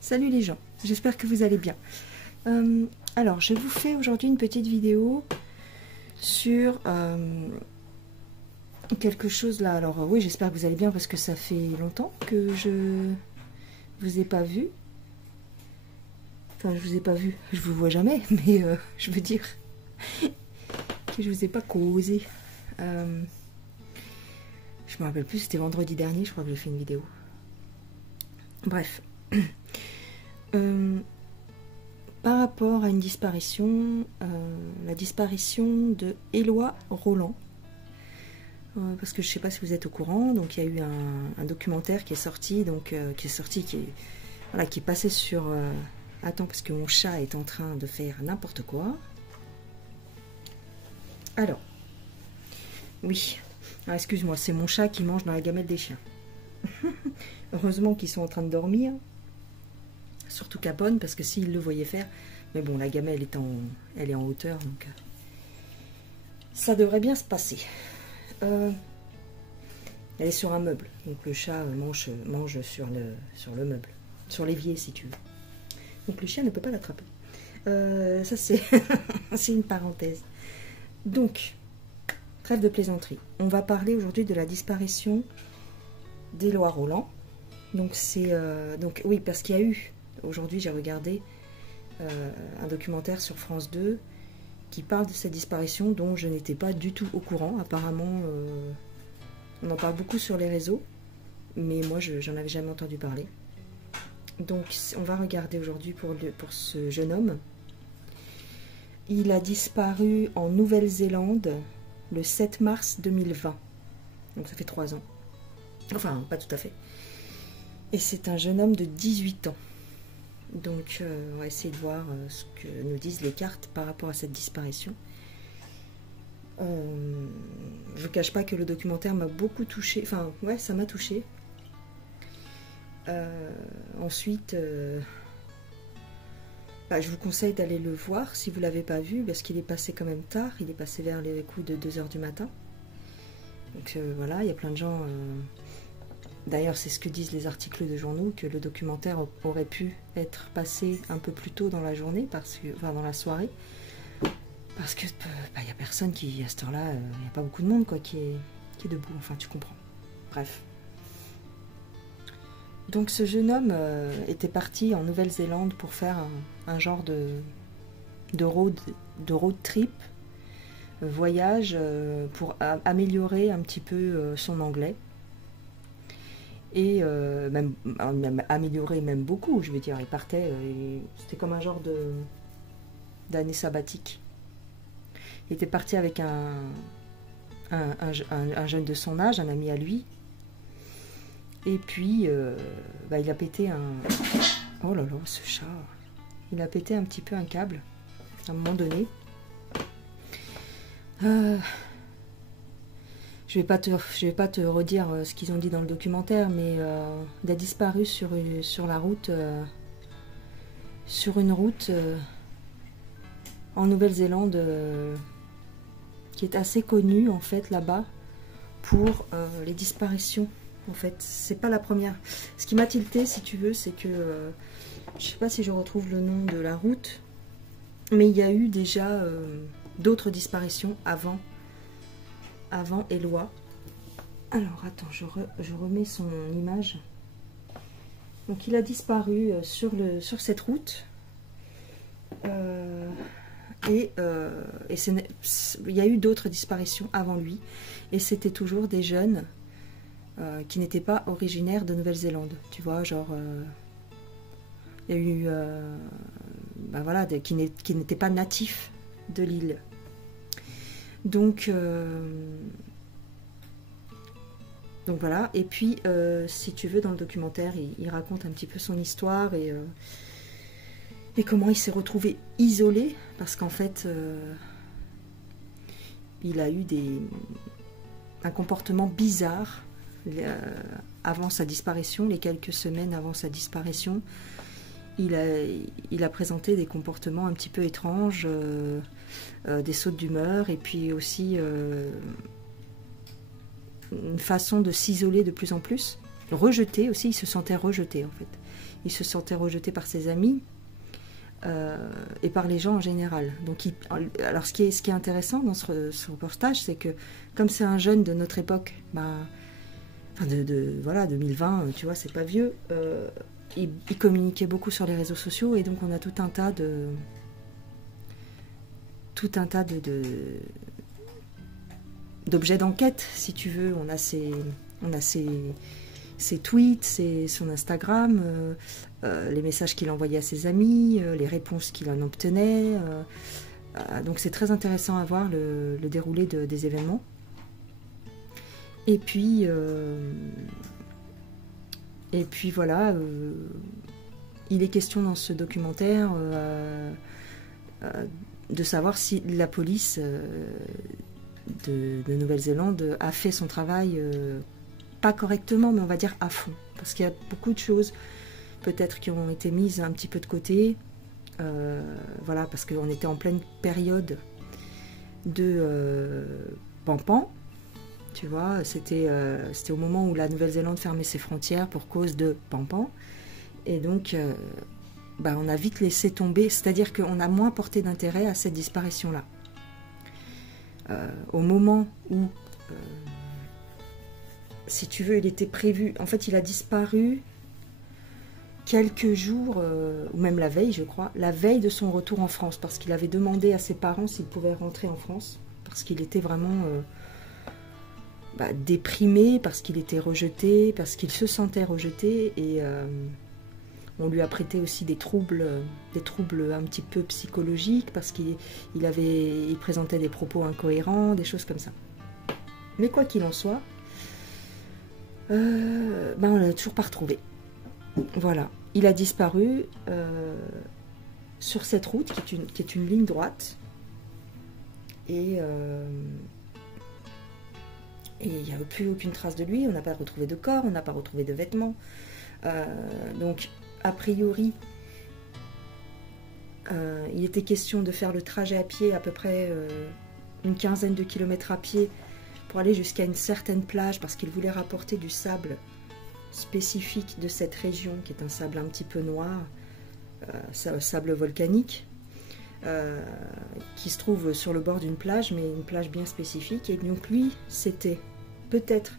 Salut les gens, j'espère que vous allez bien. Alors, je vous fais aujourd'hui une petite vidéo sur quelque chose là. Alors oui, j'espère que vous allez bien parce que ça fait longtemps que je vous ai pas vu. Enfin, je vous ai pas vu, je vous vois jamais, mais je veux dire que je vous ai pas causé. Je me rappelle plus, c'était vendredi dernier, je crois que j'ai fait une vidéo. Bref. Par rapport à une disparition, la disparition de Éloi Roland, parce que je ne sais pas si vous êtes au courant, donc il y a eu un documentaire qui est sorti, qui est passé sur... attends, parce que mon chat est en train de faire n'importe quoi. Alors, oui, excuse-moi, c'est mon chat qui mange dans la gamelle des chiens. Heureusement qu'ils sont en train de dormir. Surtout Capone, parce que s'il le voyait faire, mais bon, la gamelle elle est en hauteur, donc ça devrait bien se passer. Elle est sur un meuble, donc le chat mange sur le meuble, sur l'évier si tu veux. Donc le chien ne peut pas l'attraper. Ça c'est c'est une parenthèse. Donc, trêve de plaisanterie. On va parler aujourd'hui de la disparition d'Éloi Roland. Donc oui, parce qu'il y a eu... Aujourd'hui, j'ai regardé un documentaire sur France 2 qui parle de cette disparition dont je n'étais pas du tout au courant. Apparemment, on en parle beaucoup sur les réseaux, mais moi, j'en avais jamais entendu parler. Donc, on va regarder aujourd'hui pour ce jeune homme. Il a disparu en Nouvelle-Zélande le 7 mars 2020. Donc, ça fait 3 ans. Enfin, pas tout à fait. Et c'est un jeune homme de 18 ans. Donc, on va essayer de voir ce que nous disent les cartes par rapport à cette disparition. Je ne vous cache pas que le documentaire m'a beaucoup touchée. Enfin, ouais, ça m'a touchée. Ensuite, je vous conseille d'aller le voir si vous ne l'avez pas vu, parce qu'il est passé quand même tard. Il est passé vers les coups de 2 h du matin. Donc, voilà, il y a plein de gens... D'ailleurs, c'est ce que disent les articles de journaux, que le documentaire aurait pu être passé un peu plus tôt dans la journée, dans la soirée, parce que il n'y a personne qui, à cette heure-là, il n'y a pas beaucoup de monde quoi, qui est debout, enfin tu comprends. Bref. Donc ce jeune homme était parti en Nouvelle-Zélande pour faire un genre de road trip, voyage, pour améliorer un petit peu son anglais. Et même améliorer même beaucoup, je veux dire, il partait, c'était comme un genre d'année sabbatique. Il était parti avec un jeune de son âge, un ami à lui, et puis il a pété oh là là, ce chat, il a pété un petit peu un câble, à un moment donné. Je vais pas te redire ce qu'ils ont dit dans le documentaire, mais il a disparu sur la route, sur une route en Nouvelle-Zélande qui est assez connue en fait là-bas pour les disparitions. En fait, c'est pas la première. Ce qui m'a tilté, si tu veux, c'est que je sais pas si je retrouve le nom de la route, mais il y a eu déjà d'autres disparitions avant Éloi. Alors attends, je remets son image. Donc il a disparu sur cette route et il y a eu d'autres disparitions avant lui, et c'était toujours des jeunes qui n'étaient pas originaires de Nouvelle-Zélande, tu vois, genre il y a eu voilà, qui n'étaient pas natifs de l'île. Donc voilà, et puis si tu veux, dans le documentaire, il raconte un petit peu son histoire et comment il s'est retrouvé isolé, parce qu'en fait il a eu un comportement bizarre avant sa disparition, les quelques semaines avant sa disparition. il a présenté des comportements un petit peu étranges, des sautes d'humeur, et puis aussi une façon de s'isoler de plus en plus. Rejeté aussi, il se sentait rejeté en fait. Il se sentait rejeté par ses amis et par les gens en général. Donc, alors ce qui est intéressant dans ce reportage, c'est que comme c'est un jeune de notre époque, enfin voilà, 2020, tu vois, c'est pas vieux, il communiquait beaucoup sur les réseaux sociaux, et donc on a tout un tas d'objets d'enquête, si tu veux. On a ses tweets, son Instagram, les messages qu'il envoyait à ses amis, les réponses qu'il en obtenait. Donc c'est très intéressant à voir le déroulé des événements. Et puis voilà, il est question dans ce documentaire de savoir si la police de Nouvelle-Zélande a fait son travail pas correctement, mais on va dire à fond. Parce qu'il y a beaucoup de choses peut-être qui ont été mises un petit peu de côté. Voilà, parce qu'on était en pleine période de Pampan. Tu vois, c'était au moment où la Nouvelle-Zélande fermait ses frontières pour cause de Pampan. Et donc, on a vite laissé tomber, c'est-à-dire qu'on a moins porté d'intérêt à cette disparition-là. Au moment où, si tu veux, il était prévu, en fait, il a disparu quelques jours, ou même la veille, je crois, la veille de son retour en France, parce qu'il avait demandé à ses parents s'il pouvait rentrer en France, parce qu'il était vraiment déprimé, parce qu'il était rejeté, parce qu'il se sentait rejeté, et on lui a prêté aussi des troubles un petit peu psychologiques, parce qu'il présentait des propos incohérents, des choses comme ça. Mais quoi qu'il en soit, on l'a toujours pas retrouvé. Voilà, il a disparu sur cette route qui est une ligne droite, et il n'y avait plus aucune trace de lui. On n'a pas retrouvé de corps, on n'a pas retrouvé de vêtements. Donc, a priori, il était question de faire le trajet à pied, à peu près une quinzaine de kilomètres à pied, pour aller jusqu'à une certaine plage, parce qu'il voulait rapporter du sable spécifique de cette région, qui est un sable un petit peu noir, sable volcanique, qui se trouve sur le bord d'une plage, mais une plage bien spécifique. Et donc lui, c'était peut-être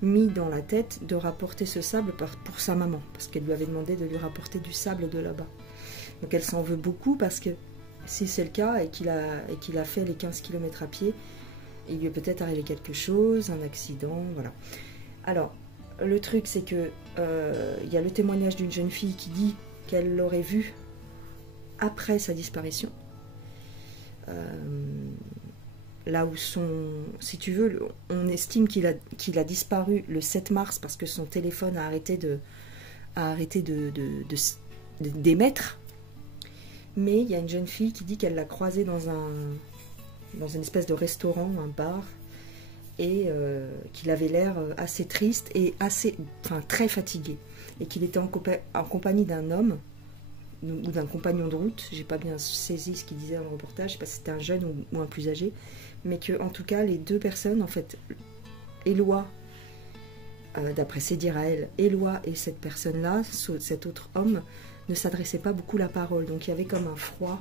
mis dans la tête de rapporter ce sable pour sa maman, parce qu'elle lui avait demandé de lui rapporter du sable de là-bas. Donc elle s'en veut beaucoup, parce que si c'est le cas et qu'il a fait les 15 km à pied, il lui est peut-être arrivé quelque chose, un accident, voilà. Alors, le truc, c'est que y a le témoignage d'une jeune fille qui dit qu'elle l'aurait vu après sa disparition. Là où si tu veux, on estime qu'il a disparu le 7 mars parce que son téléphone a arrêté d'émettre. Mais il y a une jeune fille qui dit qu'elle l'a croisé dans une espèce de restaurant, un bar, et qu'il avait l'air assez triste et très fatigué, et qu'il était en compagnie d'un homme ou d'un compagnon de route. J'ai pas bien saisi ce qu'il disait dans le reportage, je sais pas si c'était un jeune ou un plus âgé, mais que en tout cas les deux personnes, en fait, Éloi, d'après ses dires à elle, Éloi et cette personne-là, cet autre homme, ne s'adressaient pas beaucoup la parole. Donc il y avait comme un froid,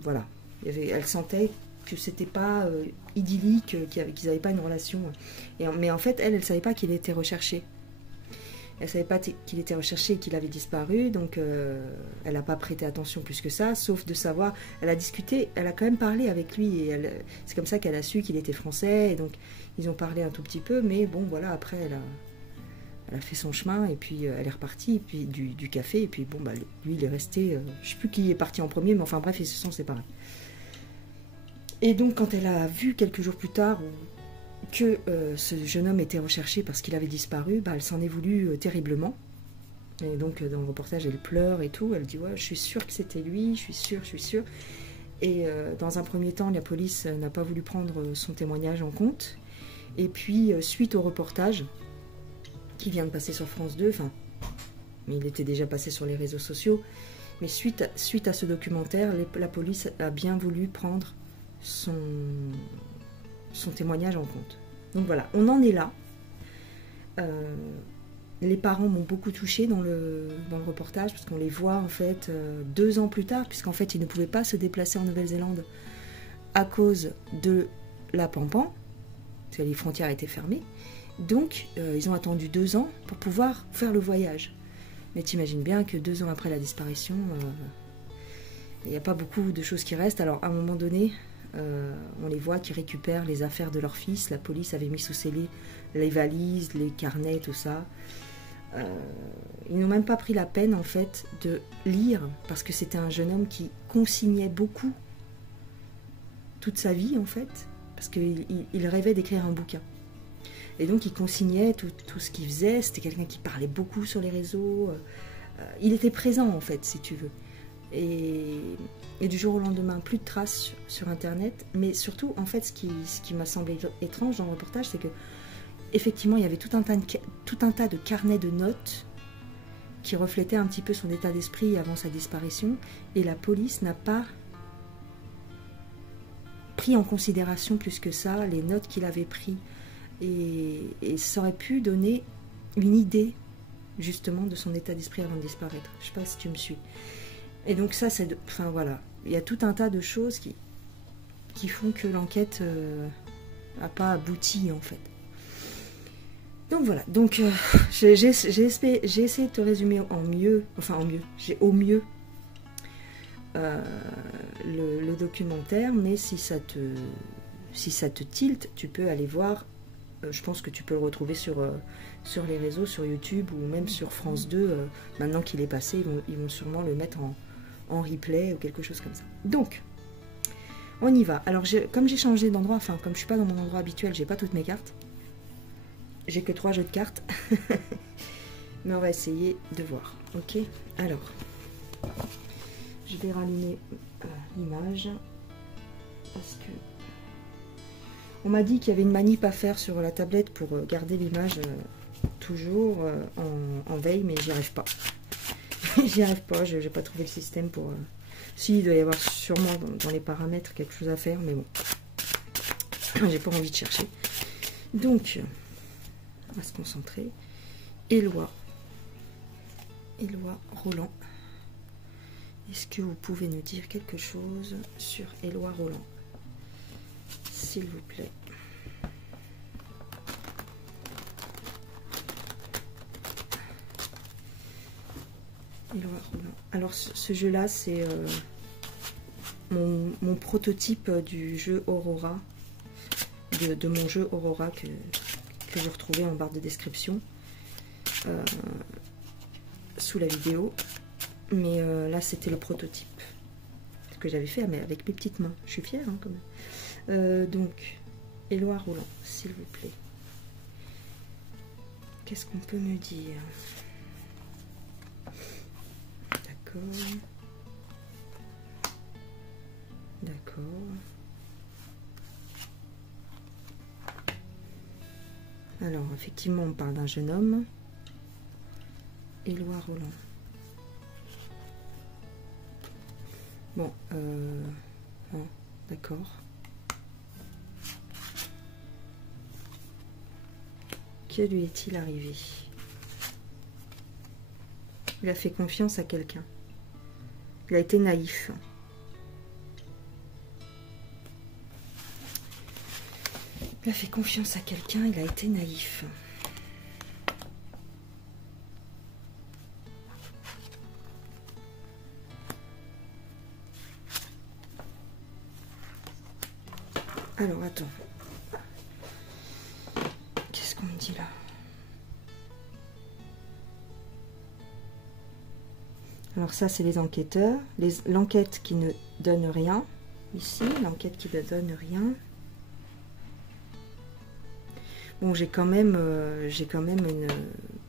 voilà. Elle sentait que c'était pas idyllique, qu'ils n'avaient pas une relation. Mais en fait, elle savait pas qu'il était recherché. Elle savait pas qu'il était recherché et qu'il avait disparu, donc elle n'a pas prêté attention plus que ça, sauf de savoir, elle a discuté, elle a quand même parlé avec lui, et c'est comme ça qu'elle a su qu'il était français, et donc ils ont parlé un tout petit peu, mais bon, voilà, après elle a fait son chemin, et puis elle est repartie, et puis du café, et puis bon, lui il est resté, je sais plus qui est parti en premier, mais enfin bref, ils se sont séparés. Et donc quand elle a vu quelques jours plus tard que ce jeune homme était recherché parce qu'il avait disparu, elle s'en est voulu terriblement. Et donc dans le reportage, elle pleure et tout, elle dit ouais, je suis sûre que c'était lui, je suis sûre. Et dans un premier temps, la police n'a pas voulu prendre son témoignage en compte. Et puis suite au reportage qui vient de passer sur France 2, mais il était déjà passé sur les réseaux sociaux. Mais suite à ce documentaire, la police a bien voulu prendre son témoignage en compte. Donc voilà, on en est là. Les parents m'ont beaucoup touchée dans le reportage, parce qu'on les voit en fait 2 ans plus tard, puisqu'en fait ils ne pouvaient pas se déplacer en Nouvelle-Zélande à cause de la Pampan, parce que les frontières étaient fermées. Donc ils ont attendu 2 ans pour pouvoir faire le voyage. Mais t'imagines bien que 2 ans après la disparition, il n'y a pas beaucoup de choses qui restent. Alors à un moment donné, on les voit qui récupèrent les affaires de leur fils. La police avait mis sous scellé les valises, les carnets, tout ça. Ils n'ont même pas pris la peine en fait de lire, parce que c'était un jeune homme qui consignait beaucoup toute sa vie en fait, parce qu'il rêvait d'écrire un bouquin. Et donc il consignait tout ce qu'il faisait. C'était quelqu'un qui parlait beaucoup sur les réseaux. Il était présent en fait, si tu veux. Et du jour au lendemain, plus de traces sur Internet. Mais surtout, en fait, ce qui m'a semblé étrange dans le reportage, c'est que effectivement, il y avait tout un tas de carnets de notes qui reflétaient un petit peu son état d'esprit avant sa disparition. Et la police n'a pas pris en considération plus que ça les notes qu'il avait prises. Et ça aurait pu donner une idée justement de son état d'esprit avant de disparaître. Je sais pas si tu me suis. Et donc ça, c'est... Enfin voilà, il y a tout un tas de choses qui font que l'enquête n'a pas abouti en fait. Donc voilà, donc j'ai essayé de te résumer au mieux, j'ai au mieux le documentaire, mais si ça te tilte, tu peux aller voir. Je pense que tu peux le retrouver sur les réseaux, sur YouTube ou même sur France 2. Maintenant qu'il est passé, ils vont sûrement le mettre en replay ou quelque chose comme ça. Donc, on y va. Alors, comme j'ai changé d'endroit, enfin, comme je suis pas dans mon endroit habituel, j'ai pas toutes mes cartes. J'ai que 3 jeux de cartes. Mais on va essayer de voir. Ok? Alors, je vais rallumer l'image. Parce que... On m'a dit qu'il y avait une manip à faire sur la tablette pour garder l'image toujours en veille, mais j'y arrive pas. J'y arrive pas, je n'ai pas trouvé le système pour... Si, il doit y avoir sûrement dans les paramètres quelque chose à faire, mais bon. J'ai pas envie de chercher. Donc, on va se concentrer. Éloi Roland. Est-ce que vous pouvez nous dire quelque chose sur Éloi Roland, s'il vous plaît? Éloi Roland. Alors ce jeu-là, c'est mon prototype du jeu Aurora, de mon jeu Aurora que vous retrouvez en barre de description sous la vidéo. Mais là, c'était le prototype que j'avais fait mais avec mes petites mains. Je suis fière hein, quand même. Donc, Éloi Roland, s'il vous plaît. Qu'est-ce qu'on peut me dire? D'accord. D'accord. Alors, effectivement, on parle d'un jeune homme. Éloi Roland. Bon, d'accord. Que lui est-il arrivé? Il a fait confiance à quelqu'un. Il a été naïf. Il a fait confiance à quelqu'un, il a été naïf. Alors, attends. Qu'est-ce qu'on me dit là? Alors ça, c'est les enquêteurs. L'enquête qui ne donne rien. Ici, l'enquête qui ne donne rien. Bon, j'ai quand même une...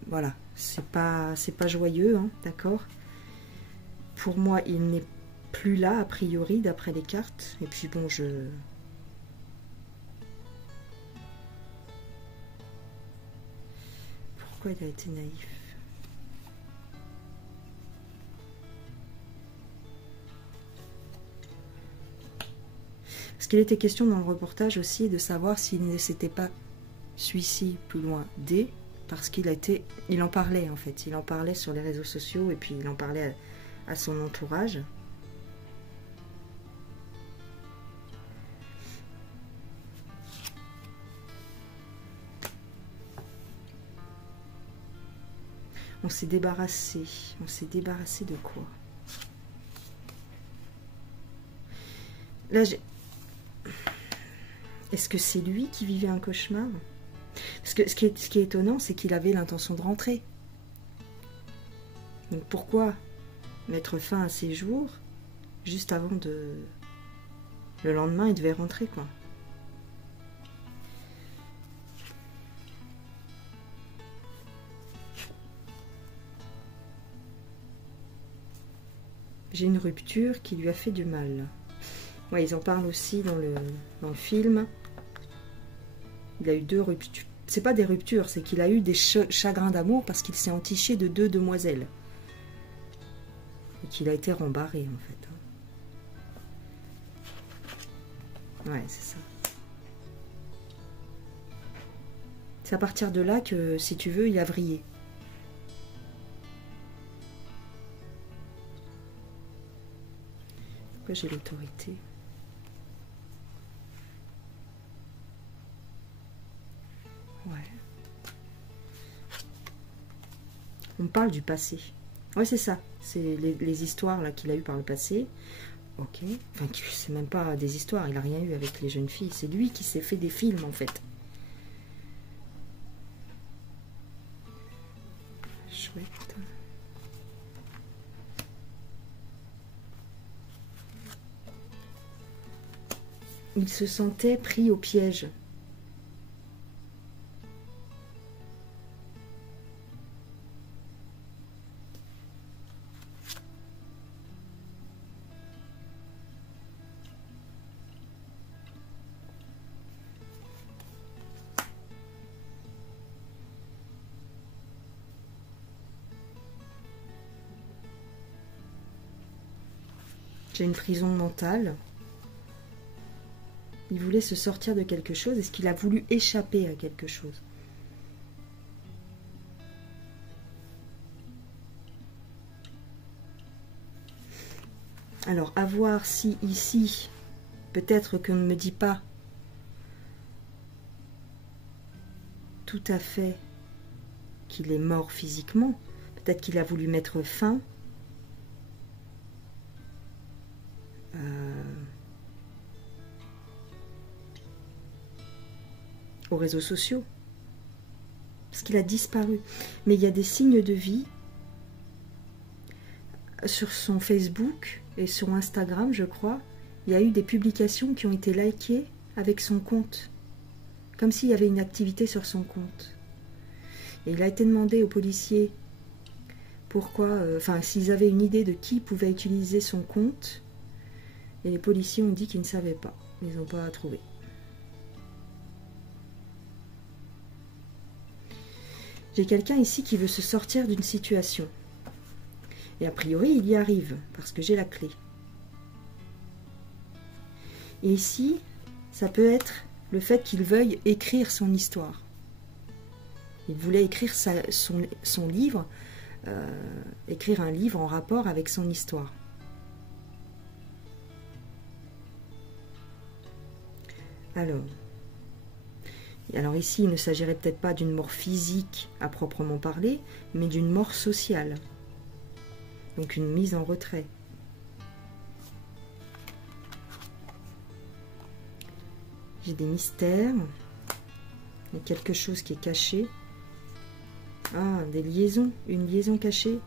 Voilà, c'est pas joyeux, hein, d'accord? Pour moi, il n'est plus là, a priori, d'après les cartes. Et puis bon, Pourquoi il a été naïf? Parce qu'il était question dans le reportage aussi de savoir s'il ne s'était pas suicidé plus loin D, parce il en parlait en fait, il en parlait sur les réseaux sociaux et puis il en parlait à son entourage. On s'est débarrassé de quoi? Là, est-ce que c'est lui qui vivait un cauchemar? Parce que ce qui est étonnant, c'est qu'il avait l'intention de rentrer. Donc pourquoi mettre fin à ses jours juste avant de... Le lendemain, il devait rentrer, quoi. J'ai une rupture qui lui a fait du mal. Ouais, ils en parlent aussi dans le film. Il a eu 2 ruptures. C'est pas des ruptures, c'est qu'il a eu des chagrins d'amour parce qu'il s'est entiché de 2 demoiselles. Et qu'il a été rembarré, en fait. Ouais, c'est ça. C'est à partir de là que, si tu veux, il a vrillé. Pourquoi j'ai l'autorité? Ouais. On parle du passé. Ouais, c'est ça. C'est les histoires là qu'il a eues par le passé. Ok. Enfin, c'est même pas des histoires. Il a rien eu avec les jeunes filles. C'est lui qui s'est fait des films, en fait. Chouette. Il se sentait pris au piège. J'ai une prison mentale. Il voulait se sortir de quelque chose. Est-ce qu'il a voulu échapper à quelque chose? Alors, à voir si ici, peut-être qu'on ne me dit pas tout à fait qu'il est mort physiquement. Peut-être qu'il a voulu mettre fin aux réseaux sociaux. Parce qu'il a disparu. Mais il y a des signes de vie sur son Facebook et sur Instagram, je crois. Il y a eu des publications qui ont été likées avec son compte. Comme s'il y avait une activité sur son compte. Et il a été demandé aux policiers pourquoi, enfin, s'ils avaient une idée de qui pouvait utiliser son compte. Et les policiers ont dit qu'ils ne savaient pas. Ils n'ont pas trouvé. J'ai quelqu'un ici qui veut se sortir d'une situation. Et a priori, il y arrive, parce que j'ai la clé. Et ici, ça peut être le fait qu'il veuille écrire son histoire. Il voulait écrire son livre, écrire un livre en rapport avec son histoire. Alors ici, il ne s'agirait peut-être pas d'une mort physique à proprement parler, mais d'une mort sociale. Donc une mise en retrait. J'ai des mystères. Il y a quelque chose qui est caché. Ah, des liaisons. Une liaison cachée.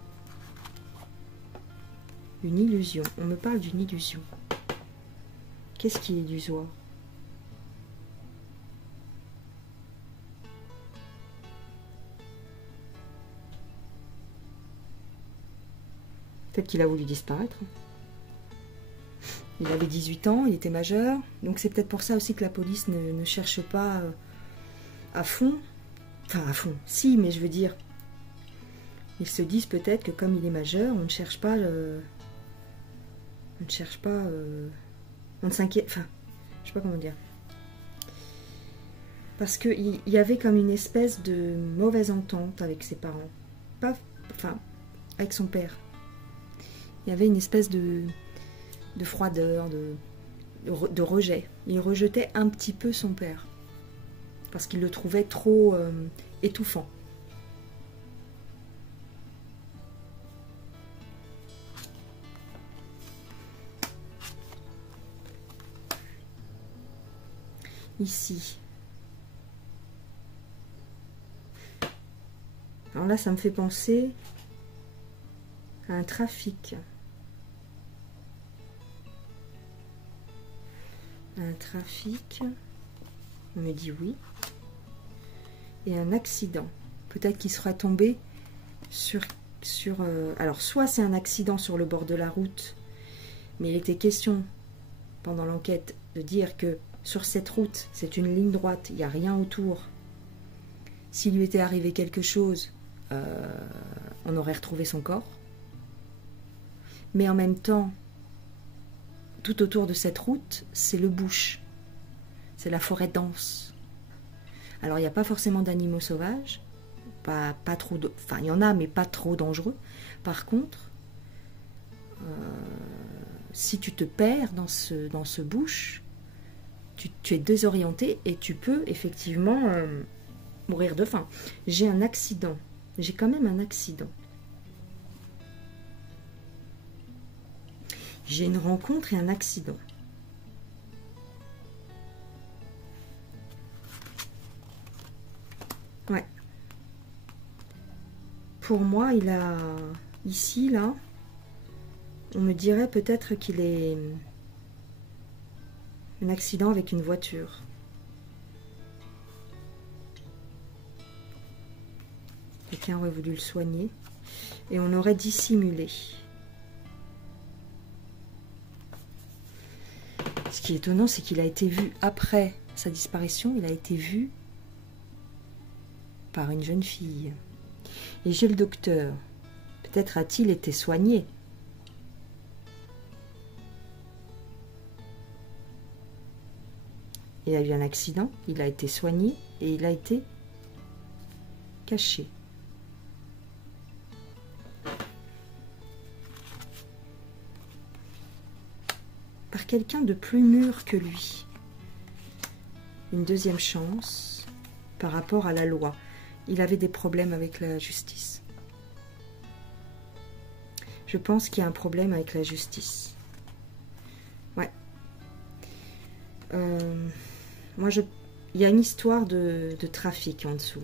Une illusion. On me parle d'une illusion. Qu'est-ce qui est illusoire? Peut-être qu'il a voulu disparaître. Il avait 18 ans, il était majeur. Donc c'est peut-être pour ça aussi que la police ne cherche pas à fond. Enfin, à fond. Si, mais je veux dire, ils se disent peut-être que comme il est majeur, on ne cherche pas on ne s'inquiète. Enfin, sais pas comment dire. Parce qu'il y avait comme une espèce de mauvaise entente avec ses parents. Pas, enfin, avec son père. Il y avait une espèce de froideur, de rejet. Il rejetait un petit peu son père. Parce qu'il le trouvait trop étouffant. Ici. Alors là, ça me fait penser à un trafic. Un trafic, on me dit oui. Et un accident. Peut-être qu'il sera tombé sur alors, soit c'est un accident sur le bord de la route, mais il était question, pendant l'enquête, de dire que sur cette route, c'est une ligne droite, il n'y a rien autour. S'il lui était arrivé quelque chose, on aurait retrouvé son corps. Mais en même temps, tout autour de cette route, c'est le bush. C'est la forêt dense. Alors, il n'y a pas forcément d'animaux sauvages. Pas trop enfin, il y en a, mais pas trop dangereux. Par contre, si tu te perds dans ce bush, tu es désorienté et tu peux effectivement mourir de faim. J'ai un accident. J'ai quand même un accident. J'ai une rencontre et un accident. Ouais. Pour moi, il a... Ici, là, on me dirait peut-être qu'il est... Un accident avec une voiture. Quelqu'un aurait voulu le soigner. Et on aurait dissimulé. Ce qui est étonnant, c'est qu'il a été vu après sa disparition. Il a été vu par une jeune fille. Et j'ai le docteur. Peut-être a-t-il été soigné. Il a eu un accident, il a été soigné et il a été caché. Par quelqu'un de plus mûr que lui. Une deuxième chance par rapport à la loi. Il avait des problèmes avec la justice. Je pense qu'il y a un problème avec la justice. Ouais. Moi, il y a une histoire de trafic en dessous.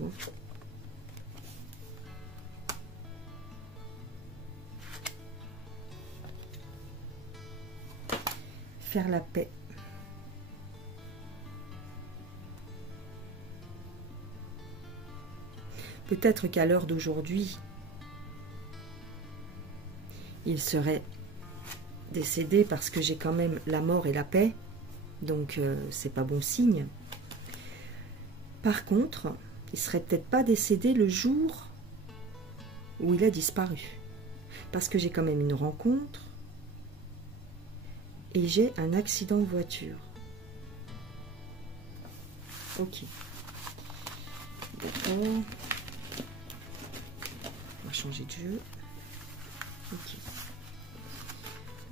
Faire la paix. Peut-être qu'à l'heure d'aujourd'hui, il serait décédé parce que j'ai quand même la mort et la paix. Donc, c'est pas bon signe. Par contre, il serait peut-être pas décédé le jour où il a disparu. Parce que j'ai quand même une rencontre et j'ai un accident de voiture. Ok. D'accord. On va changer de jeu. Ok.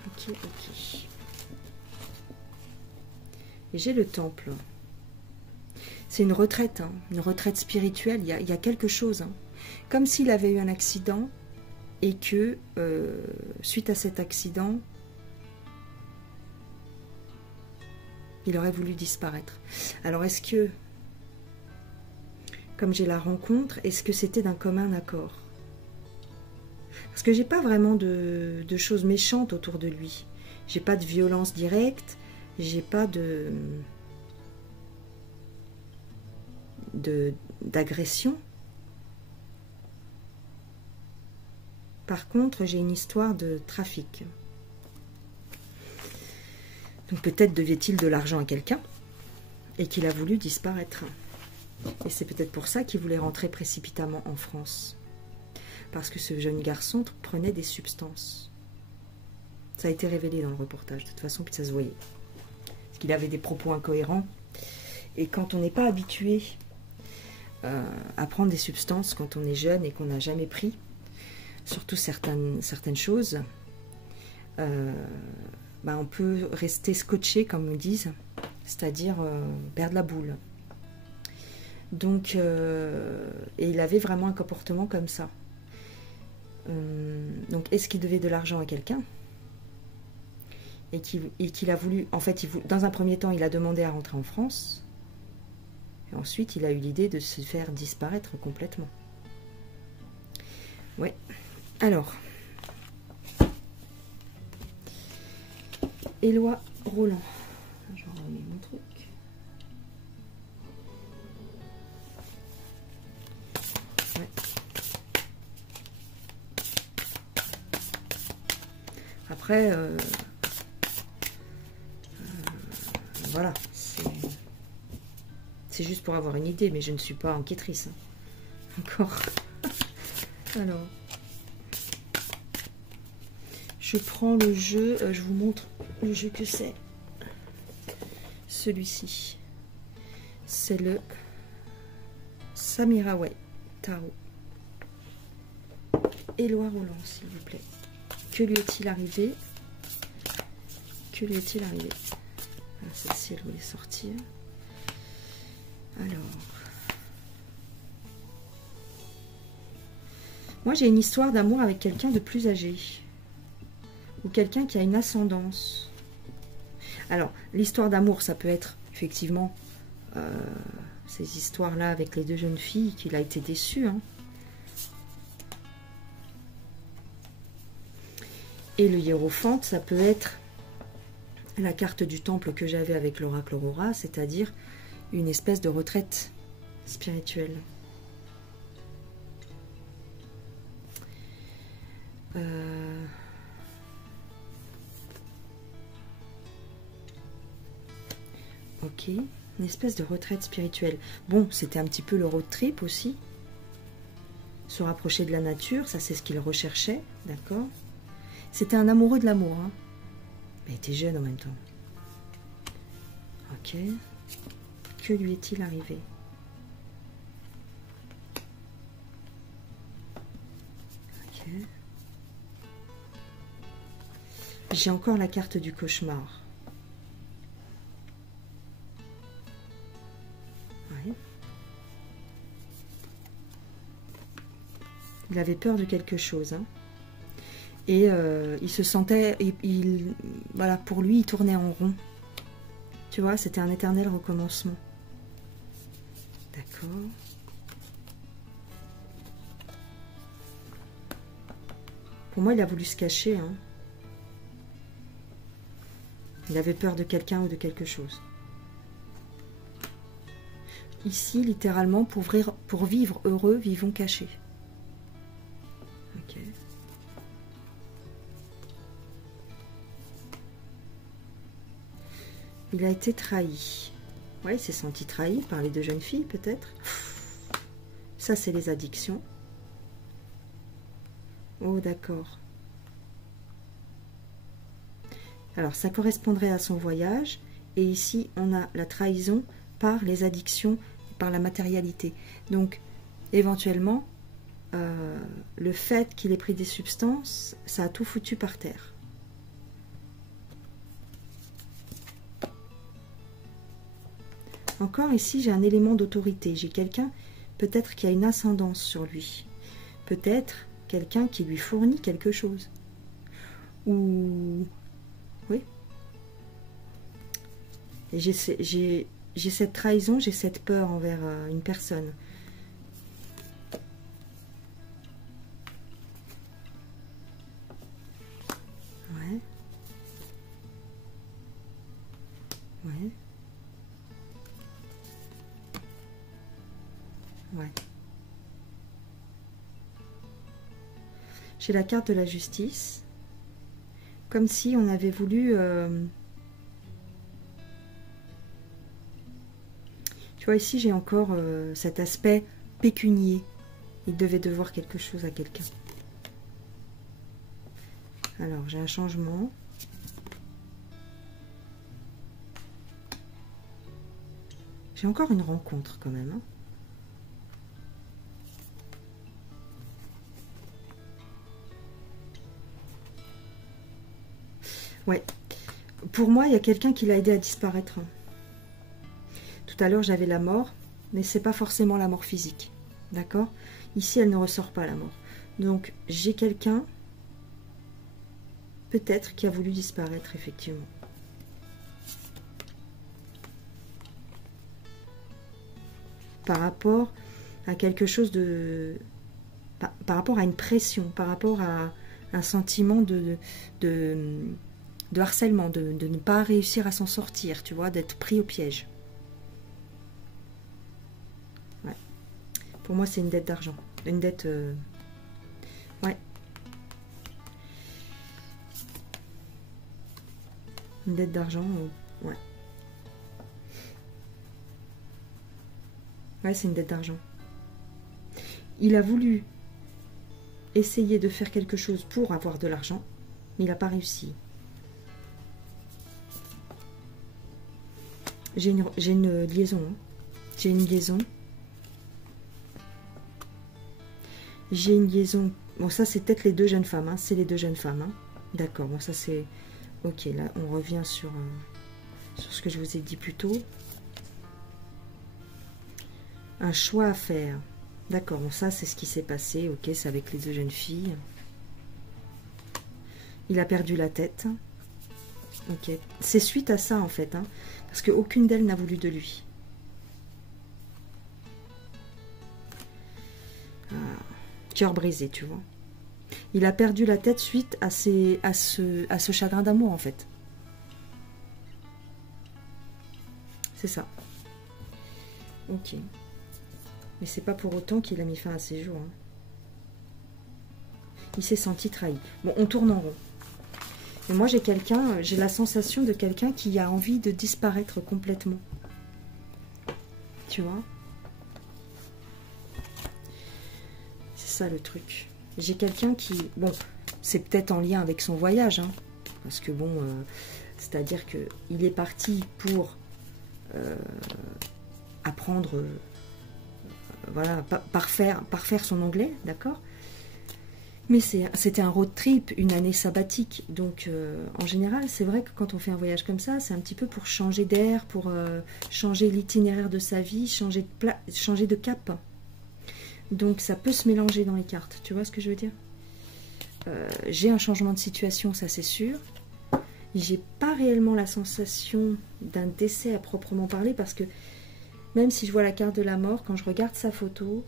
Ok, ok. Et j'ai le temple. C'est une retraite, hein, une retraite spirituelle. Il y a quelque chose. Hein. Comme s'il avait eu un accident et que, suite à cet accident, il aurait voulu disparaître. Alors, est-ce que, comme j'ai la rencontre, est-ce que c'était d'un commun accord? Parce que j'ai pas vraiment de choses méchantes autour de lui. J'ai pas de violence directe. J'ai pas d'agression. Par contre, j'ai une histoire de trafic. Donc peut-être devait-il de l'argent à quelqu'un et qu'il a voulu disparaître. Et c'est peut-être pour ça qu'il voulait rentrer précipitamment en France. Parce que ce jeune garçon prenait des substances. Ça a été révélé dans le reportage, de toute façon, puis ça se voyait. Parce qu'il avait des propos incohérents. Et quand on n'est pas habitué à prendre des substances, quand on est jeune et qu'on n'a jamais pris, surtout certaines choses, on peut rester scotché, comme on dit, c'est-à-dire perdre la boule. Donc, et il avait vraiment un comportement comme ça. Donc, est-ce qu'il devait de l'argent à quelqu'un? Et qu'il a voulu, en fait, dans un premier temps, il a demandé à rentrer en France. Et ensuite, il a eu l'idée de se faire disparaître complètement. Ouais. Alors, Éloi Roland. Je vais remettre mon truc. Ouais. Après, voilà, c'est juste pour avoir une idée, mais je ne suis pas enquêtrice. Encore. Alors, je prends le jeu, je vous montre le jeu que c'est. Celui-ci, c'est le Samiraway Tarot. Éloi Roland, s'il vous plaît. Que lui est-il arrivé? Que lui est-il arrivé? Celle-ci, elle voulait sortir. Alors, moi j'ai une histoire d'amour avec quelqu'un de plus âgé, ou quelqu'un qui a une ascendance. Alors, l'histoire d'amour, ça peut être effectivement ces histoires-là avec les deux jeunes filles qu'il a été déçu. Hein. Et le hiérophante, ça peut être la carte du temple que j'avais avec l'oracle Aurora, c'est-à-dire une espèce de retraite spirituelle. Ok, une espèce de retraite spirituelle. Bon, c'était un petit peu le road trip aussi. Se rapprocher de la nature, ça c'est ce qu'il recherchait, d'accord? C'était un amoureux de l'amour, hein. Mais il était jeune en même temps. Ok. Que lui est-il arrivé? Ok. J'ai encore la carte du cauchemar. Ouais. Il avait peur de quelque chose, hein. Et il se sentait, voilà, pour lui, il tournait en rond. Tu vois, c'était un éternel recommencement. D'accord. Pour moi, il a voulu se cacher. Hein. Il avait peur de quelqu'un ou de quelque chose. Ici, littéralement, pour vivre heureux, vivons cachés. Ok. Il a été trahi. Ouais, il s'est senti trahi par les deux jeunes filles, peut-être. Ça, c'est les addictions. Oh, d'accord. Alors, ça correspondrait à son voyage. Et ici, on a la trahison par les addictions, par la matérialité. Donc, éventuellement, le fait qu'il ait pris des substances, ça a tout foutu par terre. Encore ici, j'ai un élément d'autorité. J'ai quelqu'un, peut-être, qui a une ascendance sur lui. Peut-être quelqu'un qui lui fournit quelque chose. Ou... Oui. Et j'ai cette trahison, j'ai cette peur envers une personne. Ouais. Ouais. Ouais. J'ai la carte de la justice. Comme si on avait voulu... Tu vois, ici, j'ai encore cet aspect pécunier. Il devait devoir quelque chose à quelqu'un. Alors, j'ai un changement. J'ai encore une rencontre quand même. Hein. Ouais. Pour moi, il y a quelqu'un qui l'a aidé à disparaître. Tout à l'heure, j'avais la mort, mais c'est pas forcément la mort physique. D'accord? Ici, elle ne ressort pas, la mort. Donc, j'ai quelqu'un, peut-être, qui a voulu disparaître, effectivement. Par rapport à quelque chose de... Par rapport à une pression, par rapport à un sentiment de harcèlement, de ne pas réussir à s'en sortir, tu vois, d'être pris au piège. Ouais. Pour moi, c'est une dette d'argent. Une dette... Ouais. Une dette d'argent, ouais. Ouais, c'est une dette d'argent. Il a voulu essayer de faire quelque chose pour avoir de l'argent, mais il n'a pas réussi. J'ai une liaison. Hein. J'ai une liaison. J'ai une liaison. Bon, ça, c'est peut-être les deux jeunes femmes. Hein. C'est les deux jeunes femmes. Hein. D'accord. Bon, ça, c'est... Ok, là, on revient sur ce que je vous ai dit plus tôt. Un choix à faire. D'accord. Bon, ça, c'est ce qui s'est passé. Ok, c'est avec les deux jeunes filles. Il a perdu la tête. Ok. C'est suite à ça, en fait. Hein, parce qu'aucune d'elles n'a voulu de lui. Ah, cœur brisé, tu vois. Il a perdu la tête suite à ce chagrin d'amour, en fait. C'est ça. Ok. Mais c'est pas pour autant qu'il a mis fin à ses jours. Hein. Il s'est senti trahi. Bon, on tourne en rond. Et moi, j'ai la sensation de quelqu'un qui a envie de disparaître complètement. Tu vois? C'est ça le truc. J'ai quelqu'un qui... Bon, c'est peut-être en lien avec son voyage. Hein, parce que bon, c'est-à-dire qu'il est parti pour apprendre... voilà, parfaire son anglais, d'accord? Mais c'était un road trip, une année sabbatique. Donc, en général, c'est vrai que quand on fait un voyage comme ça, c'est un petit peu pour changer d'air, pour changer l'itinéraire de sa vie, changer de cap. Donc, ça peut se mélanger dans les cartes. Tu vois ce que je veux dire? J'ai un changement de situation, ça c'est sûr. J'ai pas réellement la sensation d'un décès à proprement parler, parce que même si je vois la carte de la mort, quand je regarde sa photo,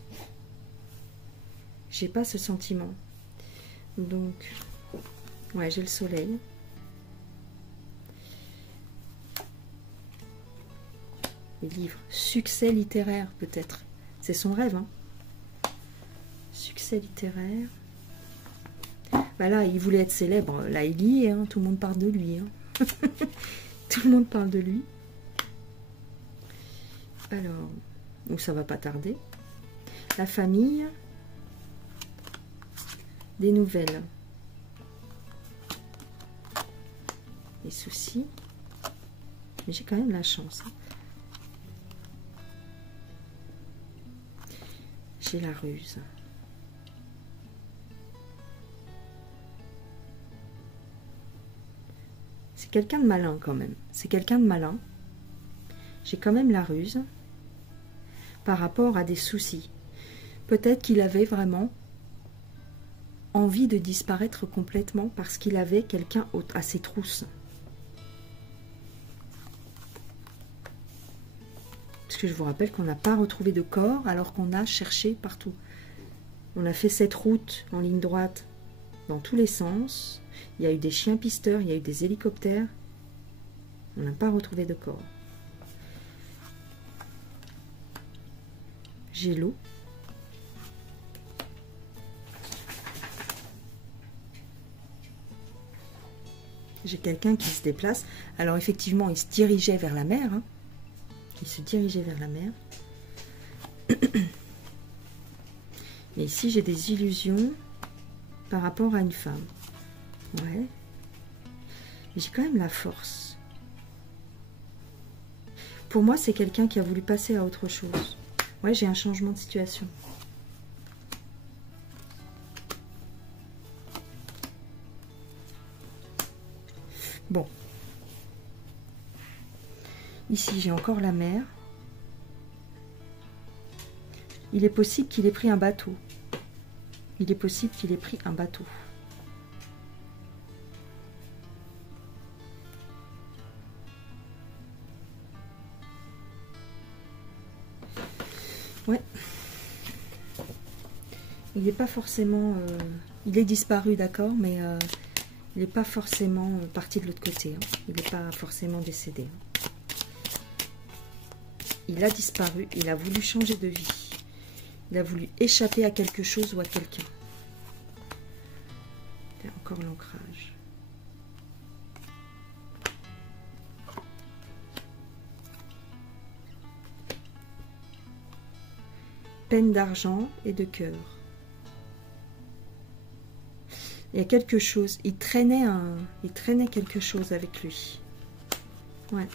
j'ai pas ce sentiment. Donc, ouais, j'ai le soleil. Les livres. Succès littéraire, peut-être. C'est son rêve, hein. Succès littéraire. Bah là, il voulait être célèbre. Là, il y est, hein. Tout le monde parle de lui. Hein. Tout le monde parle de lui. Alors, donc ça va pas tarder. La famille. Des nouvelles. Les soucis. Mais j'ai quand même la chance. Hein. J'ai la ruse. C'est quelqu'un de malin quand même. C'est quelqu'un de malin. J'ai quand même la ruse. Par rapport à des soucis. Peut-être qu'il avait vraiment envie de disparaître complètement parce qu'il avait quelqu'un à ses trousses. Parce que je vous rappelle qu'on n'a pas retrouvé de corps alors qu'on a cherché partout. On a fait cette route en ligne droite dans tous les sens. Il y a eu des chiens pisteurs, il y a eu des hélicoptères. On n'a pas retrouvé de corps. J'ai l'eau. J'ai quelqu'un qui se déplace. Alors effectivement, il se dirigeait vers la mer. Hein. Il se dirigeait vers la mer. Et ici, j'ai des illusions par rapport à une femme. Ouais. Mais j'ai quand même la force. Pour moi, c'est quelqu'un qui a voulu passer à autre chose. Ouais, j'ai un changement de situation. Bon. Ici, j'ai encore la mer. Il est possible qu'il ait pris un bateau. Il est possible qu'il ait pris un bateau. Ouais. Il n'est pas forcément... il est disparu, d'accord, mais il n'est pas forcément parti de l'autre côté. Hein. Il n'est pas forcément décédé. Hein. Il a disparu, il a voulu changer de vie. Il a voulu échapper à quelque chose ou à quelqu'un. Il y a encore l'ancrage. Peine d'argent et de cœur. Il y a quelque chose. Il traînait quelque chose avec lui. Ouais.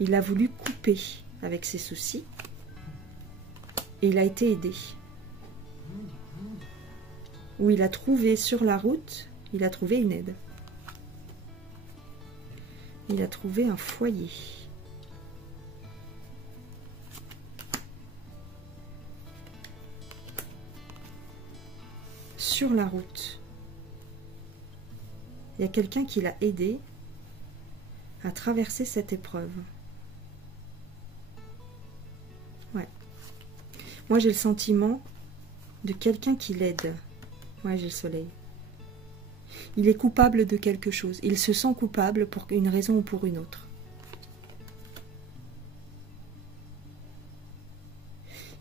Il a voulu couper avec ses soucis. Et il a été aidé. Où il a trouvé sur la route, il a trouvé une aide. Il a trouvé un foyer. Sur la route. Il y a quelqu'un qui l'a aidé à traverser cette épreuve. Ouais. Moi, j'ai le sentiment de quelqu'un qui l'aide. Ouais, j'ai le soleil. Il est coupable de quelque chose. Il se sent coupable pour une raison ou pour une autre.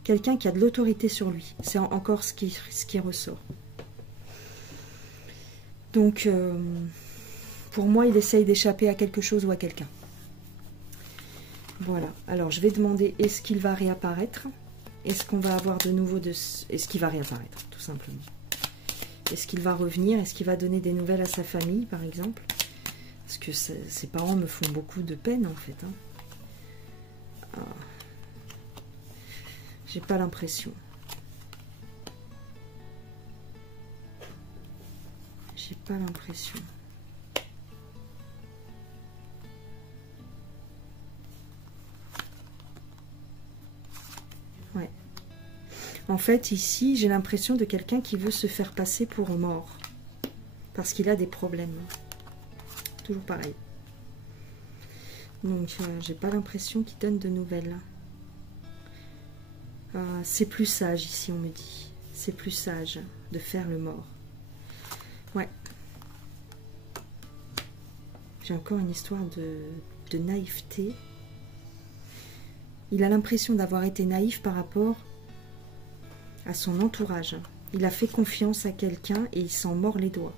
Quelqu'un qui a de l'autorité sur lui. C'est encore ce qui ressort. Donc, pour moi, il essaye d'échapper à quelque chose ou à quelqu'un. Voilà. Alors, je vais demander, est-ce qu'il va réapparaître ? Est-ce qu'on va avoir de nouveau de... Est-ce qu'il va réapparaître, tout simplement? Est-ce qu'il va revenir? Est-ce qu'il va donner des nouvelles à sa famille, par exemple? Parce que ses parents me font beaucoup de peine, en fait. Hein. Ah. J'ai pas l'impression. J'ai pas l'impression. Ouais. En fait, ici, j'ai l'impression de quelqu'un qui veut se faire passer pour mort. Parce qu'il a des problèmes. Toujours pareil. Donc, j'ai pas l'impression qu'il donne de nouvelles. C'est plus sage, ici, on me dit. C'est plus sage de faire le mort. Ouais. J'ai encore une histoire de naïveté. Il a l'impression d'avoir été naïf par rapport à son entourage. Il a fait confiance à quelqu'un et il s'en mord les doigts.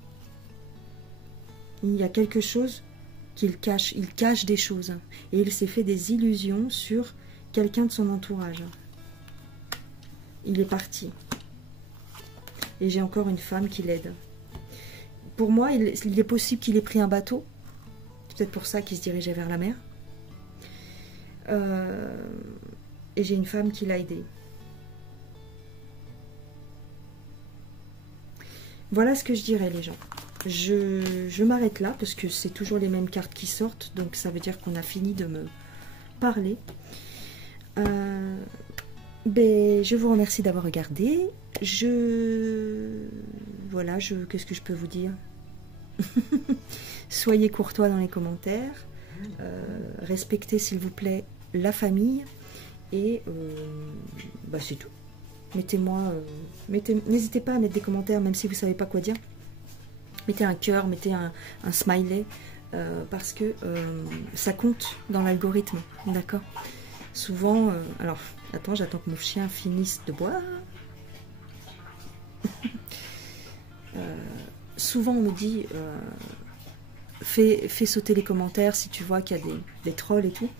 Il y a quelque chose qu'il cache. Il cache des choses. Et il s'est fait des illusions sur quelqu'un de son entourage. Il est parti. Et j'ai encore une femme qui l'aide. Pour moi, il est possible qu'il ait pris un bateau. C'est peut-être pour ça qu'il se dirigeait vers la mer. Et j'ai une femme qui l'a aidé. Voilà ce que je dirais, les gens. Je m'arrête là parce que c'est toujours les mêmes cartes qui sortent. Donc ça veut dire qu'on a fini de me parler. Je vous remercie d'avoir regardé. Voilà, qu'est-ce que je peux vous dire? Soyez courtois dans les commentaires. Respectez, s'il vous plaît, la famille. Et c'est tout. N'hésitez pas à mettre des commentaires, même si vous ne savez pas quoi dire. Mettez un cœur, mettez un smiley, parce que ça compte dans l'algorithme, d'accord? Souvent, alors, attends, j'attends que mon chien finisse de boire. Souvent, on me dit, fais sauter les commentaires si tu vois qu'il y a des trolls et tout.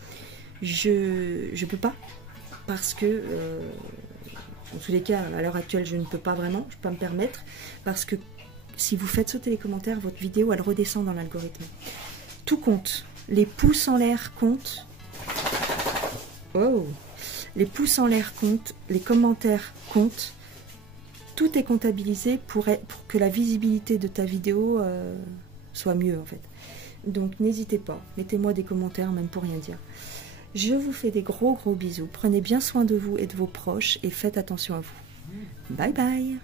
Je peux pas, parce que... en tous les cas, à l'heure actuelle, je ne peux pas vraiment, je ne peux pas me permettre, parce que si vous faites sauter les commentaires, votre vidéo, elle redescend dans l'algorithme. Tout compte. Les pouces en l'air comptent. Oh, les pouces en l'air comptent, les commentaires comptent. Tout est comptabilisé pour que la visibilité de ta vidéo soit mieux en fait. Donc n'hésitez pas, mettez-moi des commentaires même pour rien dire. Je vous fais des gros bisous. Prenez bien soin de vous et de vos proches et faites attention à vous. Bye bye.